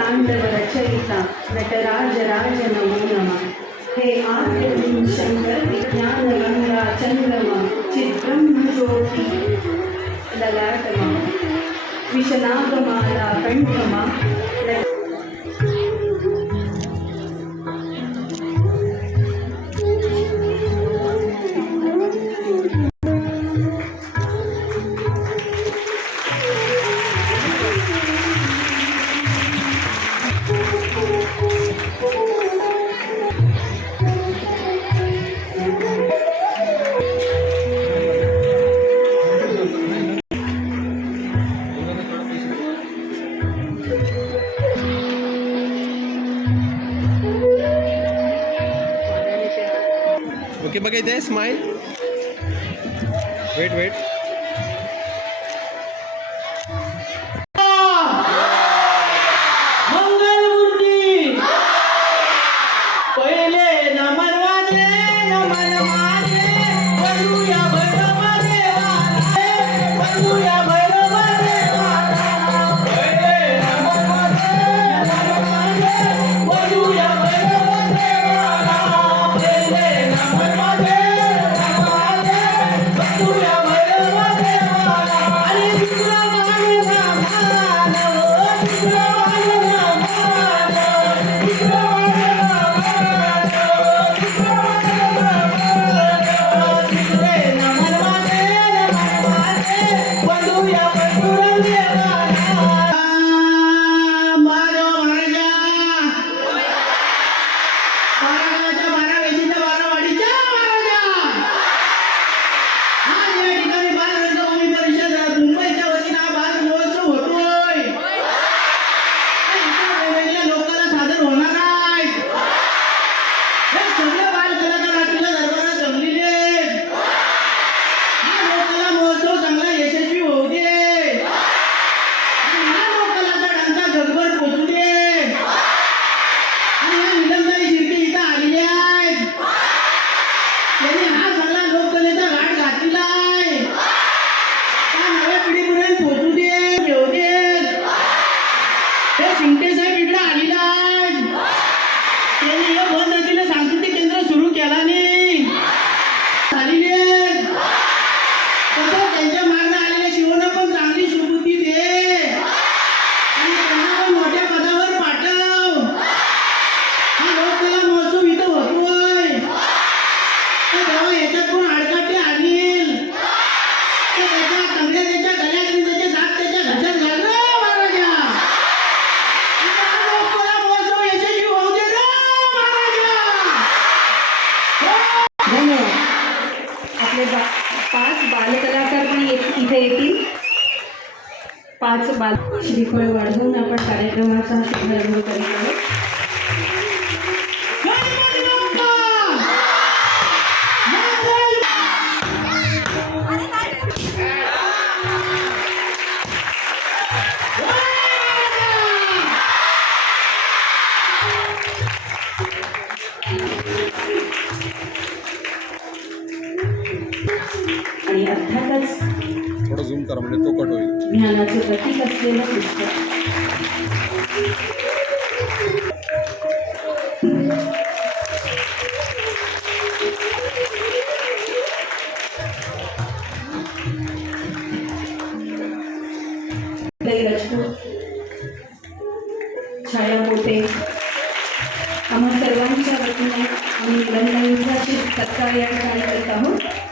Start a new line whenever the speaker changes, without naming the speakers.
तांडव रचयिता नटराज राज नमो नमः हे आद्य शंकर विज्ञान गंगा चंद्रमा चिद्ब्रह्म ज्योती ललाटमा विशनागमाला कंठमा
Okay ba guys? Smile. Wait, wait. त्यांनी हे बंद नदीला सांस्कृतिक केंद्र सुरू केला नाही
धन्यवाद. आपले बा पाच बालकलाकार पण इथे येतील. पाच बाल श्रीफळ वाढवून आपण कार्यक्रमाचा शुभारंभ करीत आहोत. आणि अर्थातच
थोडं झूम करा म्हणजे तो कट होईल.
ज्ञानाचं प्रतीक असलेलं पुस्तक. छाया पोटे आम्हा सर्वांच्या वतीने आम्ही लंडनचा सत्कार या ठिकाणी करत आहोत.